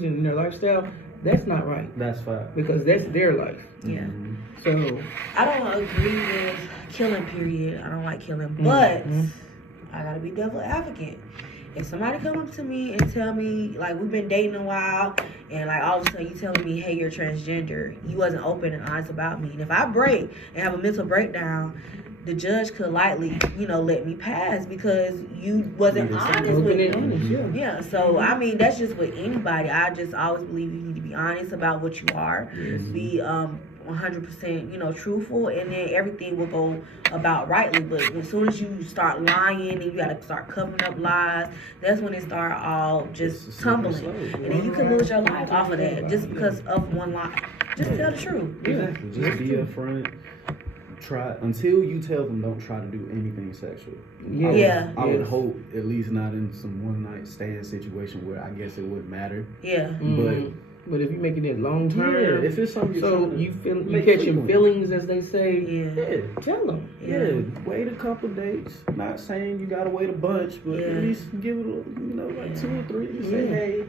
choosing in their lifestyle, that's not right. That's fine. Because that's their life. Yeah. So I don't agree with killing, period. I don't like killing, but I gotta be devil advocate. If somebody come up to me and tell me, like, we've been dating a while, and like all of a sudden you telling me, hey, you're transgender, you wasn't open and honest about me, and if I break and have a mental breakdown, the judge could lightly, let me pass because you wasn't honest with me. Yeah, so I mean, that's just with anybody. I just always believe you need to be honest about what you are, be 100%, truthful, and then everything will go about rightly. But as soon as you start lying and you gotta start covering up lies, that's when it start all just tumbling, and then you can lose your life off of that just because of one lie. Just tell the truth. Exactly. Just be upfront. Try until you tell them don't try to do anything sexual. I would hope at least not in some one night stand situation where I guess it wouldn't matter. Yeah. But if you're making it long term, if it's something you catching feelings, as they say, tell them. Wait a couple dates. Not saying you gotta wait a bunch, but at least give it like 2 or 3. Say, hey,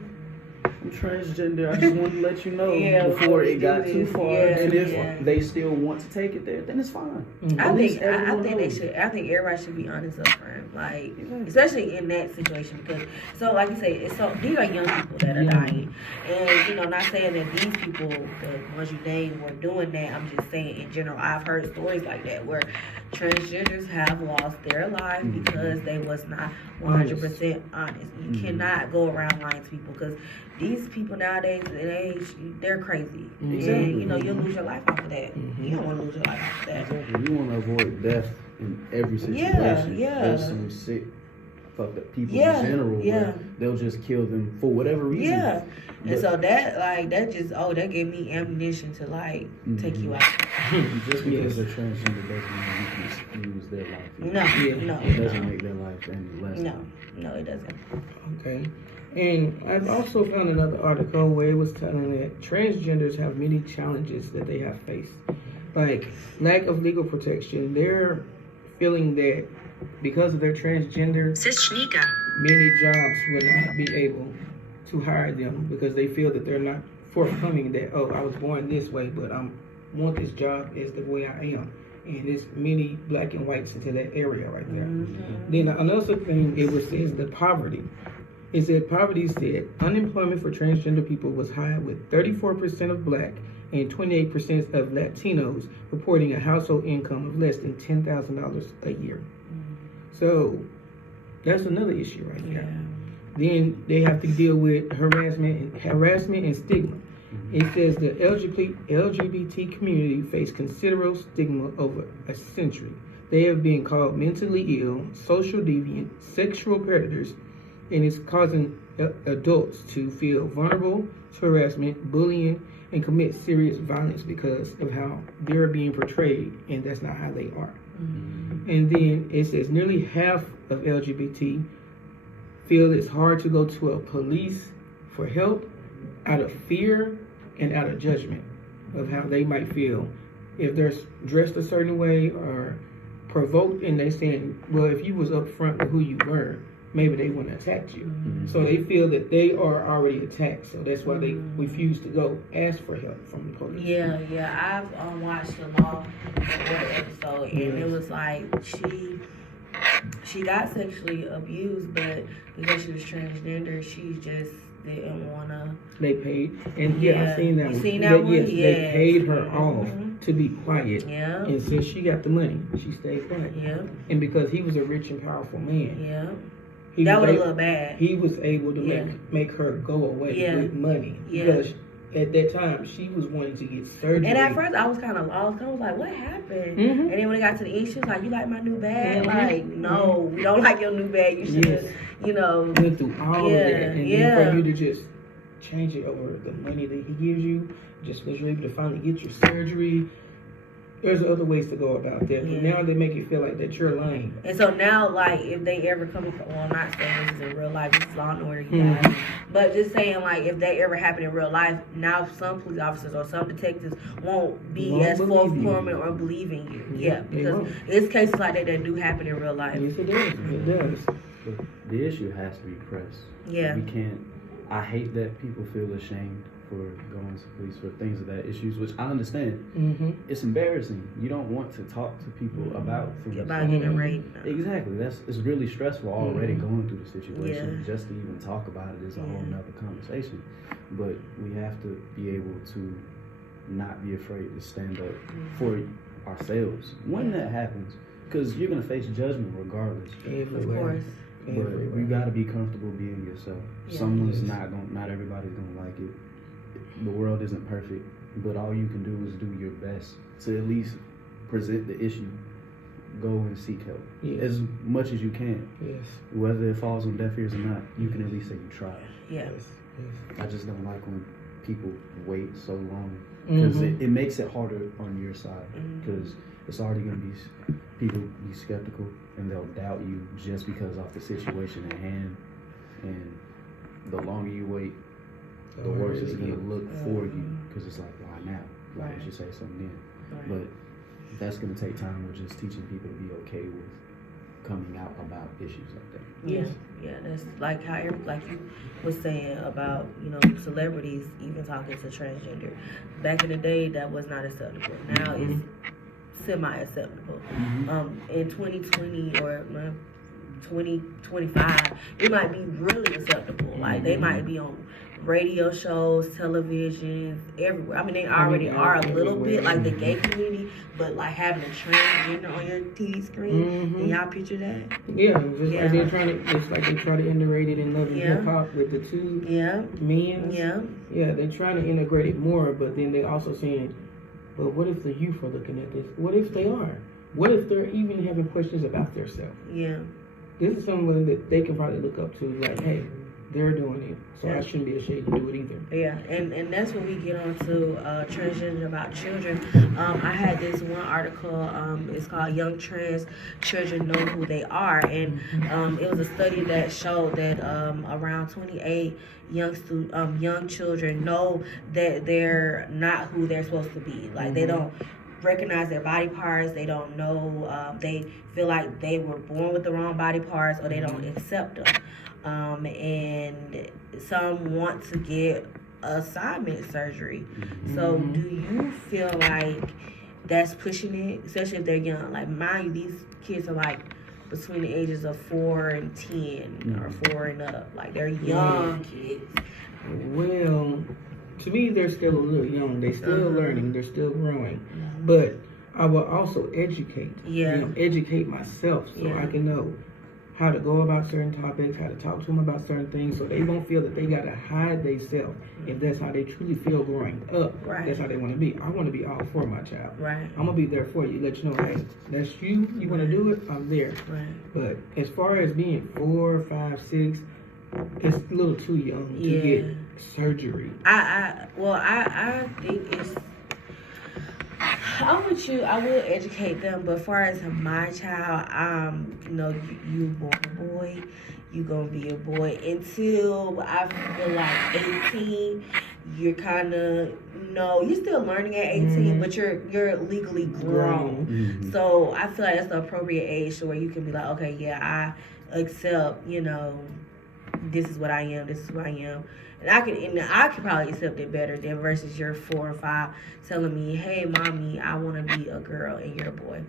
I'm transgender. I just wanted to let you know before it got too far. And if they still want to take it there, then it's fine. I think they should. I think everybody should be honest up front, like especially in that situation, because like you say, these are young people that are dying, and not saying that these people, the ones you named, were doing that. I'm just saying in general, I've heard stories like that where transgenders have lost their life because they was not 100% honest. You cannot go around lying to people because these people nowadays, they're crazy. Exactly. And, you'll lose your life off of that. You don't want to lose your life off of that. Exactly. You want to avoid death in every situation. There's some sick, fucked up people in general where they'll just kill them for whatever reason. Yeah. And so that gave me ammunition to take you out. Just because they're transgender doesn't mean you can use their life. No. It doesn't make their life any less. No, it doesn't. Okay. And I've also found another article where it was telling that transgenders have many challenges that they have faced. Like lack of legal protection. They're feeling that because of their transgender, many jobs will not be able to hire them because they feel that they're not forthcoming that, I was born this way, but I want this job as the way I am. And there's many black and whites into that area right there. Then another thing, says the poverty. It said poverty said unemployment for transgender people was high with 34% of black and 28% of Latinos reporting a household income of less than $10,000 a year. So that's another issue right there. Then they have to deal with harassment and stigma. It says the LGBT community faced considerable stigma over a century. They have been called mentally ill, social deviant, sexual predators, and it's causing adults to feel vulnerable to harassment, bullying, and commit serious violence because of how they're being portrayed, and that's not how they are. And then it says nearly half of LGBT feel it's hard to go to a police for help out of fear and out of judgment of how they might feel if they're dressed a certain way or provoked, and they saying, well, if you was upfront with who you were, maybe they wouldn't attack you. So they feel that they are already attacked, so that's why they refuse to go ask for help from the police. I've watched the Law and Order episode, and it was like she got sexually abused, but because she was transgender, she just didn't wanna. They paid, and I seen that. You seen that one? Yes, they paid her off to be quiet. Yeah. And since she got the money, she stayed quiet. Yeah. And because he was a rich and powerful man. Yeah. That would have looked bad. He was able to make her go away with money. Yeah. Because at that time, she was wanting to get surgery. And at first, I was kind of lost. I was like, what happened? And then when it got to the end, she was like, you like my new bag? Like, no, we don't like your new bag. You should have, went through all of that. And then for you to just change it over the money that he gives you, just because you're able to finally get your surgery. There's other ways to go about that. But now they make you feel like that you're lying. And so now, like, if they ever come across, I'm not saying this is in real life, this is Law and Order, you guys. But just saying, like, if they ever happen in real life, now some police officers or some detectives won't be as forthcoming or believing you. Yeah, because it's cases like that do happen in real life. Yes, it does. It does. But the issue has to be pressed. Yeah. We can't. I hate that people feel ashamed for going to police for things of that issues, which I understand. It's embarrassing. You don't want to talk to people about things. About getting raped. Exactly. It's really stressful already going through the situation. Yeah. Just to even talk about it is a whole nother conversation. But we have to be able to not be afraid to stand up for ourselves when that happens, because you're gonna face judgment regardless. Of course. But you gotta be comfortable being yourself. Yeah. Not everybody's gonna like it. The world isn't perfect, but all you can do is do your best to at least present the issue. Go and seek help as much as you can. Yes. Whether it falls on deaf ears or not, you can at least say you tried. Yeah. I just don't like when people wait so long, because it makes it harder on your side, because it's already going to be people be skeptical and they'll doubt you just because of the situation at hand. And the longer you wait, the worse it's going to look for you, because it's like, why now? Why didn't you say something then? But that's going to take time with just teaching people to be okay with coming out about issues like that. Yeah, that's like how like you was saying about, celebrities even talking to transgender. Back in the day, that was not acceptable. Now it's semi-acceptable. In 2020 or 2025, it might be really acceptable. Like they might be on radio shows, televisions, everywhere. I mean, they already are a little bit like the gay community, but like having a transgender on your TV screen, can y'all picture that? Yeah, like they're trying to, it's like they try to integrate it in Love and Hip Hop with the two men. Yeah, they're trying to integrate it more, but then they're also saying, but what if the youth are looking at this? What if they are? What if they're even having questions about themselves? Yeah. This is someone that they can probably look up to, like, hey, they're doing it, so I shouldn't be ashamed to do it either. Yeah, and that's when we get on to transgender about children. I had this one article, it's called Young Trans Children Know Who They Are, and it was a study that showed that around 28 young children know that they're not who they're supposed to be. Like, they don't recognize their body parts, they don't know, they feel like they were born with the wrong body parts, or they don't accept them. And some want to get assignment surgery. So do you feel like that's pushing it, especially if they're young? Like, mind you, these kids are like between the ages of 4 and 10 or 4 and up. Like, they're young kids. Well, to me, they're still a little young. They're still learning. They're still growing. But I will also educate. Educate myself so I can know how to go about certain topics, how to talk to them about certain things, so they won't feel that they got to hide themselves. If that's how they truly feel growing up, that's how they want to be. I want to be all for my child. I'm going to be there for you, let you know, hey, that's you want to do it, I'm there. But as far as being 4, 5, 6, it's a little too young to get surgery. I think it's, I'm with you. I will educate them, but as far as my child, you born a boy, you gonna be a boy until I feel like 18. You're kind of you're still learning at 18, but you're legally grown. So I feel like that's the appropriate age where you can be like, okay, yeah, I accept. This is what I am. This is who I am. And I could probably accept it better than versus your 4 or 5 telling me, hey, mommy, I want to be a girl and you're a boy.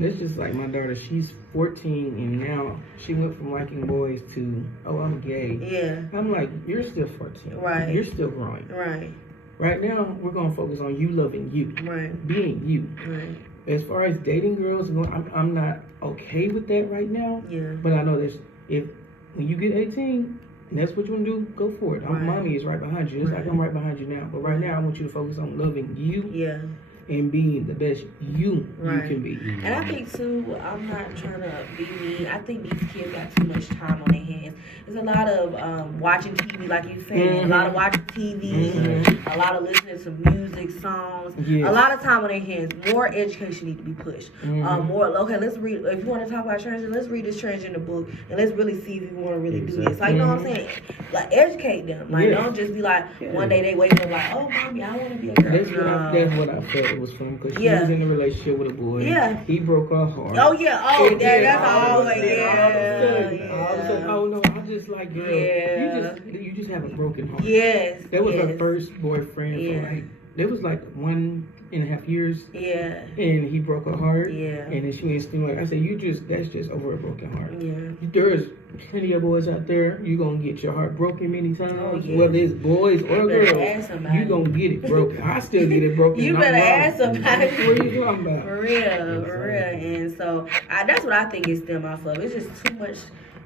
It's just like my daughter, she's 14 and now she went from liking boys to, oh, I'm gay. Yeah. I'm like, you're still 14. Right. You're still growing. Right. Right now, we're going to focus on you loving you. Right. Being you. Right. As far as dating girls, I'm not okay with that right now. Yeah. But I know when you get 18, and that's what you want to do, go for it. Mommy is right behind you. It's like I'm right behind you now. But right now, I want you to focus on loving you. Yeah. And being the best you can be. And I think, too, I'm not trying to be mean. I think these kids got too much time on their hands. There's a lot of watching TV, like you said. A lot of watching TV. A lot of listening to music, songs. A lot of time on their hands. More education needs to be pushed. Let's read. If you want to talk about transgender, let's read this transgender book. And let's really see if you want to really do this. Like, you know what I'm saying? Like, educate them. Like, don't just be like, one day they wake up like, oh, mommy, I want to be a girl. That's what I felt. it was fun because she Yeah. was in a relationship with a boy. Yeah. He broke her heart. Oh yeah, oh And yeah, then that's all of a always sudden, yeah, all of a sudden, oh no, I just like girl. Yeah. You just have a broken heart. Yes. That was yes. her first boyfriend Yeah. for like, it was like 1.5 years. Yeah. And he broke her heart. Yeah. And then she went to like, I said, that's just over a broken heart. Yeah. There's plenty of boys out there. You gonna get your heart broken many times. Oh, yeah. Whether it's boys or You better girls, ask somebody. you gonna get it broken. I still get it broken. You and I'm better wrong. ask somebody. What are you talking about? For real. And so that's what I think it stem off of. It's just too much.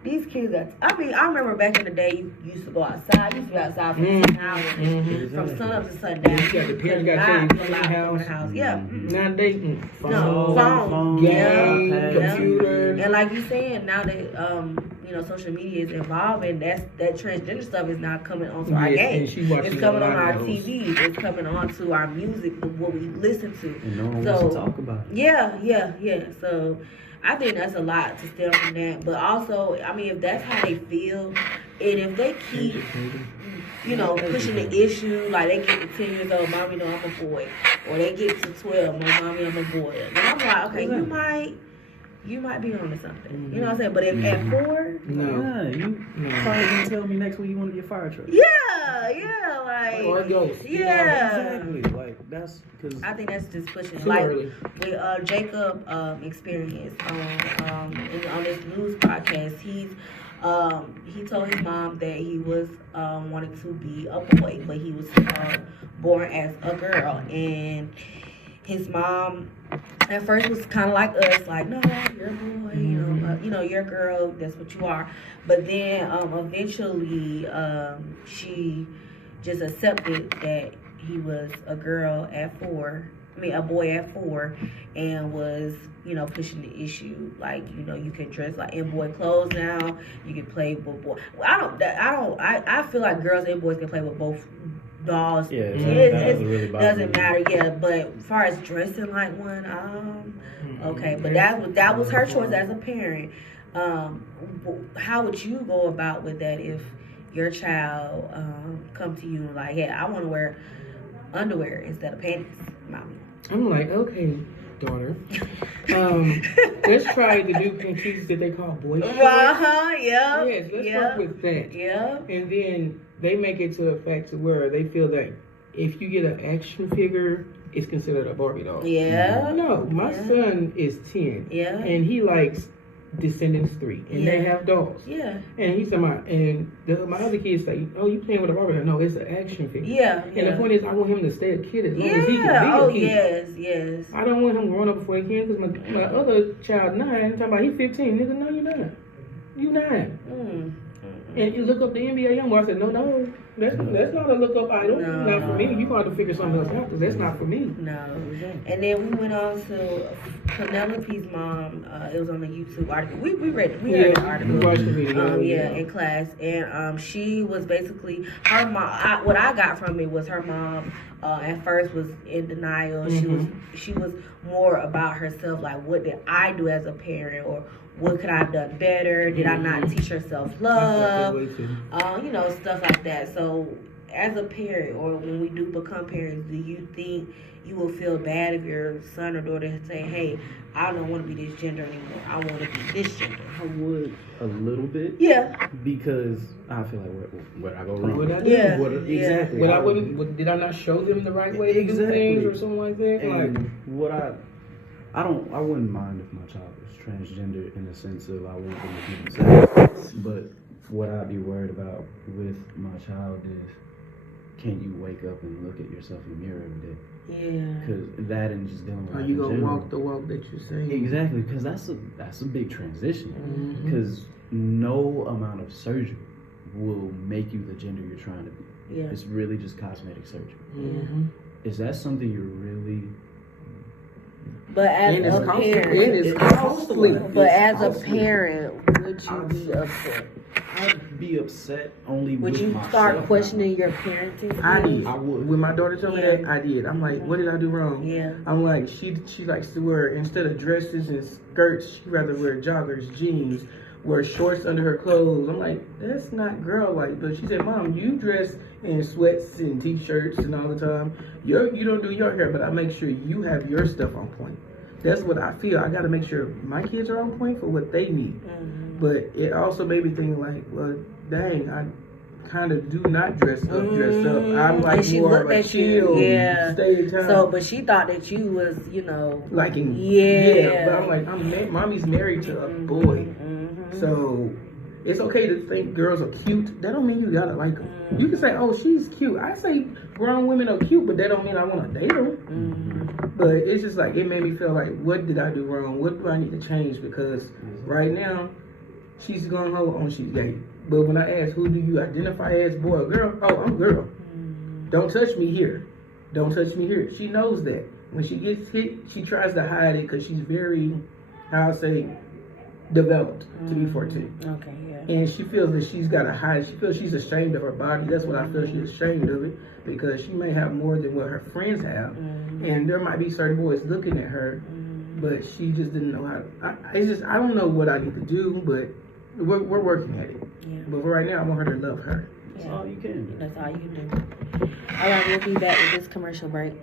These kids I remember back in the day, you used to go outside. You used to be outside for 10 hours. From sun up to sundown. You got the parents got to tell you, come in the house. Yeah. Now dating. No, phone. Game, Yeah. computer. And like you saying, now that social media is evolving, that transgender stuff is now coming onto our game. It's coming on our TV. It's coming onto our music, what we listen to. And no one wants to talk about it. Yeah. So I think that's a lot to stem from that. But also, I mean, if that's how they feel, and if they keep, pushing the issue, like they get to 10 years old, mommy, no, I'm a boy. Or they get to 12, no, mommy, I'm a boy. And I'm like, okay, you might be on to something. You know what I'm saying? But if at 4, you probably gonna tell me next week you want to get fire truck. yeah, like, Or it goes. yeah. Exactly. Like that's because I think that's just pushing it. Too Like early. with Jacob Experience on this news podcast, he told his mom that he was wanted to be a boy, but he was born as a girl, and his mom at first was kind of like us, like, no, you're a boy, you're a girl, that's what you are. But then eventually she just accepted that he was a girl at 4. A boy at 4, and was, pushing the issue. Like, you can dress like in boy clothes now. You can play with boy. I feel like girls and boys can play with both dolls. Yeah, it really doesn't matter. Yeah, but as far as dressing like one, okay. But that was her choice as a parent. How would you go about with that if your child come to you like, yeah, I want to wear underwear instead of panties, mommy? I'm like, okay, daughter. Let's try the new panties that they call boy shorts. Yeah. Yes, let's work with that. Yeah. And then they make it to a fact to where they feel that if you get an action figure, it's considered a Barbie doll. Yeah. No, my son is 10. Yeah. And he likes Descendants 3. And they have dolls. Yeah. And he's talking about, my other kids say, oh, you playing with a Barbie doll? No, it's an action figure. Yeah. And the point is, I want him to stay a kid as long as he can be a kid. Yes. I don't want him growing up before he can, because my other child, 9, talking about he 15. Nigga, no, you're not. You 9. And you look up the NBA Youngboy. I said, no, that's not a look up item. No. Not for me. You got to figure something else out, because that's not for me. No. And then we went on to Penelope's mom. It was on the YouTube article. We heard the article. We watched the video. In class. And she was basically, her mom, what I got from it was her mom at first was in denial. She was more about herself, like, what did I do as a parent, or what could I have done better? Did I not teach her self-love? Stuff like that. So as a parent, or when we do become parents, do you think you will feel bad if your son or daughter say, hey, I don't want to be this gender anymore, I want to be this gender? I would a little bit. Yeah. Because I feel like where I go wrong. What I do? Yeah. Exactly. But did I not show them the right way to do things or something like that? And I wouldn't mind if my child was transgender in the sense of I want them to be themselves. But what I'd be worried about with my child is, can you wake up and look at yourself in the mirror every day? Yeah. Because that and just dealing with Are you gonna walk the walk that you're saying? Exactly, because that's a big transition. Because no amount of surgery will make you the gender you're trying to be. Yeah. It's really just cosmetic surgery. Yeah. Is that something you're really? But as And a it's costly. parent, It's costly. but as a parent, would you be upset? I'd be upset only Would with you myself. start questioning your parenting? I did. I would. When my daughter told me that, I did. I'm like, what did I do wrong? Yeah. I'm like, she likes to wear, instead of dresses and skirts, she rather wear joggers, jeans, wear shorts under her clothes. I'm like, that's not girl-like. But she said, Mom, you dress in sweats and t-shirts and all the time. You don't do your hair, but I make sure you have your stuff on point. That's what I feel. I got to make sure my kids are on point for what they need. Mm-hmm. But it also made me think like, well, dang, I kind of do not dress up. I'm like and she more looked of a at you, chill, yeah. stay in time. So, but she thought that you was, liking, yeah. But I'm like, mommy's married to a boy, Mm-hmm. so it's okay to think girls are cute. That don't mean you gotta like them. You can say, oh, she's cute. I say grown women are cute, but that don't mean I want to date them. Mm-hmm. But it's just like, it made me feel like, what did I do wrong? What do I need to change? Because right now, she's going home on she's gay. But when I ask, who do you identify as, boy or girl? Oh, I'm girl. Don't touch me here. Don't touch me here. She knows that. When she gets hit, she tries to hide it because she's very, how I say, developed to be 14. Okay, yeah. And she feels that she's got to hide. She feels she's ashamed of her body. That's what I feel. She's ashamed of it because she may have more than what her friends have. And there might be certain boys looking at her, but she just didn't know how. I don't know what I need to do, but we're working at it. Yeah. But for right now, I want her to love her. That's all you can do. That's all you can do. All right, we'll be back with this commercial break.